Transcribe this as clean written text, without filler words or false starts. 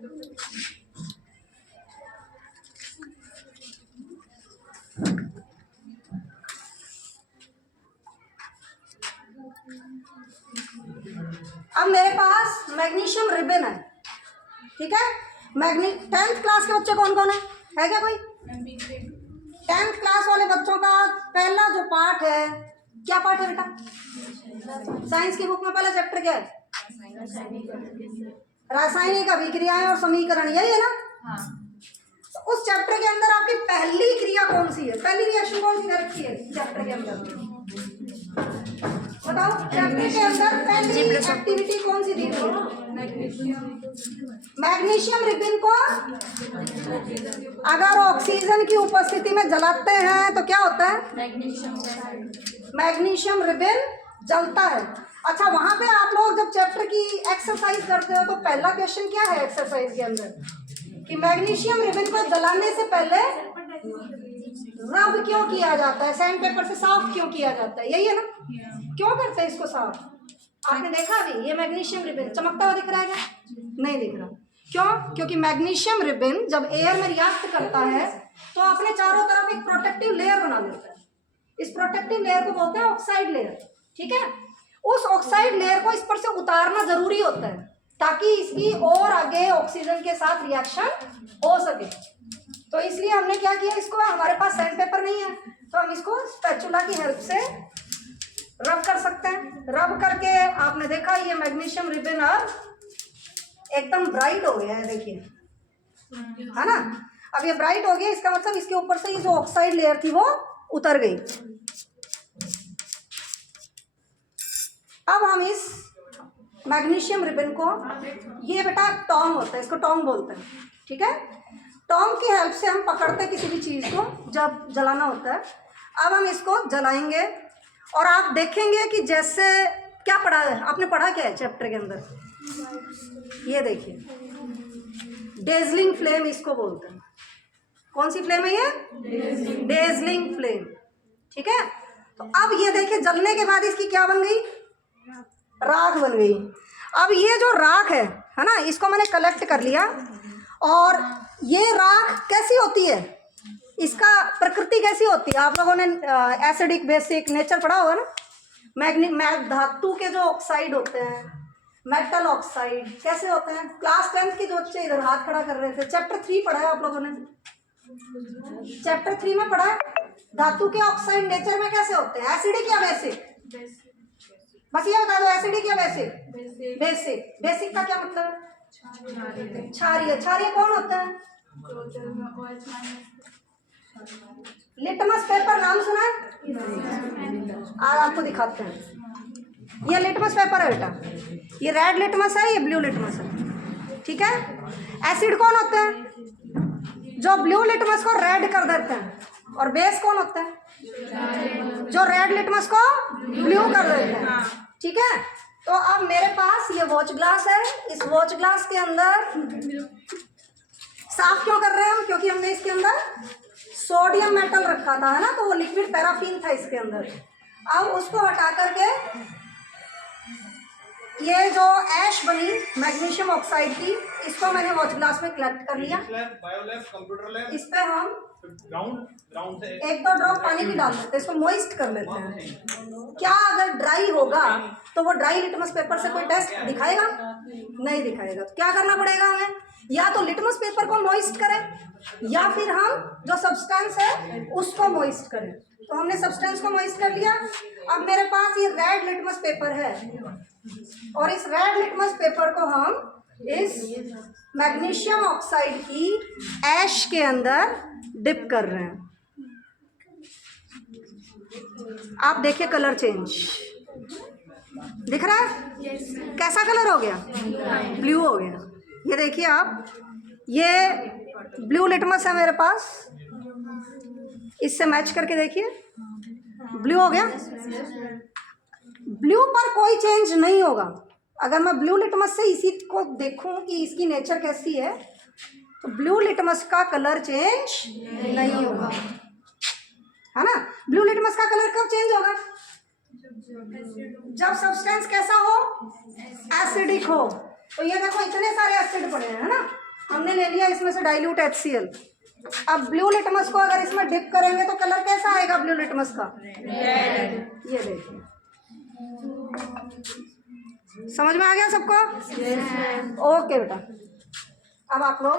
अब मेरे पास magnesium ribbon है, ठीक है। 10th क्लास के बच्चे कौन कौन है क्या कोई? 10th क्लास वाले बच्चों का पहला जो पार्ट है, क्या पार्ट है बेटा? साइंस की बुक में पहला चैप्टर क्या है? रासायनिक अभिक्रियाएं और समीकरण, यही है ना? हाँ। तो उस चैप्टर के अंदर आपकी पहली क्रिया कौन सी है, पहली रिएक्शन कौन सी रखी है चैप्टर के अंदर? बताओ, चैप्टर के अंदर पहली एक्टिविटी कौन सी दी थी? मैग्नीशियम रिबन को अगर ऑक्सीजन की उपस्थिति में जलाते हैं तो क्या होता है? मैग्नीशियम रिबन जलता है। अच्छा, वहां पे आप लोग जब चैप्टर की एक्सरसाइज करते हो तो पहला क्वेश्चन क्या है एक्सरसाइज के अंदर कि मैग्नीशियम रिबन को जलाने से पहले रब क्यों किया जाता है, सैंड पेपर से साफ क्यों किया जाता है, यही है ना? क्यों करते हैं इसको साफ? आपने देखा अभी ये मैग्नीशियम रिबन चमकता हुआ दिख रहा है क्या? नहीं दिख रहा। क्यों? क्योंकि मैग्नीशियम रिबन जब एयर में रिएक्ट करता है तो अपने चारों तरफ एक प्रोटेक्टिव लेयर बना लेता है। इस प्रोटेक्टिव लेयर को बोलते हैं ऑक्साइड लेयर, ठीक है। उस ऑक्साइड लेयर को इस पर से उतारना जरूरी होता है ताकि इसकी और आगे ऑक्सीजन के साथ रिएक्शन हो सके। तो इसलिए हमने क्या किया, इसको हमारे पास सैंड पेपर नहीं है तो हम इसको स्पैचुला की हेल्प से रब कर सकते हैं। रब करके आपने देखा ये मैग्नीशियम रिबन अब एकदम ब्राइट हो गया है, देखिए, है ना? अब ये ब्राइट हो गया, इसका मतलब इसके ऊपर से ये जो ऑक्साइड लेयर थी वो उतर गई। अब हम इस मैग्नीशियम रिबन को, ये बेटा टोंग होता है, इसको टोंग बोलते हैं, ठीक है। टोंग की हेल्प से हम पकड़ते हैं किसी भी चीज को जब जलाना होता है। अब हम इसको जलाएंगे और आप देखेंगे कि जैसे क्या पढ़ा है आपने, पढ़ा क्या है चैप्टर के अंदर? ये देखिए, डेजलिंग फ्लेम इसको बोलते हैं। कौन सी फ्लेम है ये? डेजलिंग फ्लेम, ठीक है। तो अब ये देखिए, जलने के बाद इसकी क्या बन गई? राख बन गई। अब ये जो राख है ना, इसको मैंने कलेक्ट कर लिया और ये राख कैसी होती है, इसका प्रकृति कैसी होती है? आप लोगों ने एसिडिक बेसिक नेचर पढ़ा होगा ना। धातु के जो ऑक्साइड होते हैं, मेटल ऑक्साइड कैसे होते हैं? क्लास 10th के जो बच्चे इधर हाथ खड़ा कर रहे थे, चैप्टर 3 पढ़ा है आप लोगों ने? चैप्टर 3 में पढ़ा है धातु के ऑक्साइड नेचर में कैसे होते हैं, एसिडिक या बेसिक? बस ये बता दो, एसिडिक या बेसिक? बेसिक। बेसिक का क्या मतलब है? क्षारीय। क्षारीय कौन होता है? लिटमस पेपर नाम सुना है? आज आपको दिखाते हैं। ये लिटमस पेपर है बेटा, ये रेड लिटमस है, ये ब्लू लिटमस है, ठीक है। एसिड कौन होता है? जो ब्लू लिटमस को रेड कर देते हैं। और बेस कौन होता है? जो रेड लिटमस को ब्लू कर देते हैं, ठीक है। तो अब मेरे पास ये वॉच ग्लास है, इस वॉच ग्लास के अंदर साफ क्यों कर रहे हैं हम? क्योंकि हमने इसके अंदर सोडियम मेटल रखा था, है ना, तो वो लिक्विड पैराफिन था इसके अंदर। अब उसको हटा करके ये जो ऐश बनी मैग्नीशियम ऑक्साइड की, इसको मैंने वॉच ग्लास में कलेक्ट कर लिया। इस पे हम एक दो ड्रॉप पानी भी डाल देते हैं, इसको मॉइस्ट कर लेते हैं। क्या अगर ड्राई होगा तो वो ड्राई लिटमस पेपर से कोई टेस्ट दिखाएगा? नहीं दिखाएगा। तो क्या करना पड़ेगा हमें? या तो लिटमस पेपर को मॉइस्ट करें या फिर हम जो सब्सटेंस है उसको मॉइस्ट करें। तो हमने सब्सटेंस को मॉइस्ट कर लिया। अब मेरे पास ये रेड लिटमस पेपर है और इस रेड लिटमस पेपर को हम इस मैग्नीशियम ऑक्साइड की ऐश के अंदर डिप कर रहे हैं। आप देखिए कलर चेंज दिख रहा है? कैसा कलर हो गया? ब्लू हो गया। ये देखिए आप, ये ब्लू लिटमस है मेरे पास, इससे मैच करके देखिए, ब्लू हो गया। ब्लू पर कोई चेंज नहीं होगा। अगर मैं ब्लू लिटमस से इसी को देखूं कि इसकी नेचर कैसी है, तो ब्लू लिटमस का कलर चेंज नहीं होगा, है ना। ब्लू लिटमस का कलर कब चेंज होगा? जब सब्सटेंस कैसा हो? एसिडिक हो। तो ये देखो इतने सारे एसिड पड़े हैं, है ना, हमने ले लिया इसमें से डाइल्यूट HCl। अब ब्लू लिटमस को अगर इसमें डिप करेंगे तो कलर कैसा आएगा ब्लू लिटमस का? ये देखिए, समझ में आ गया सबको? ओके बेटा, अब आप लोग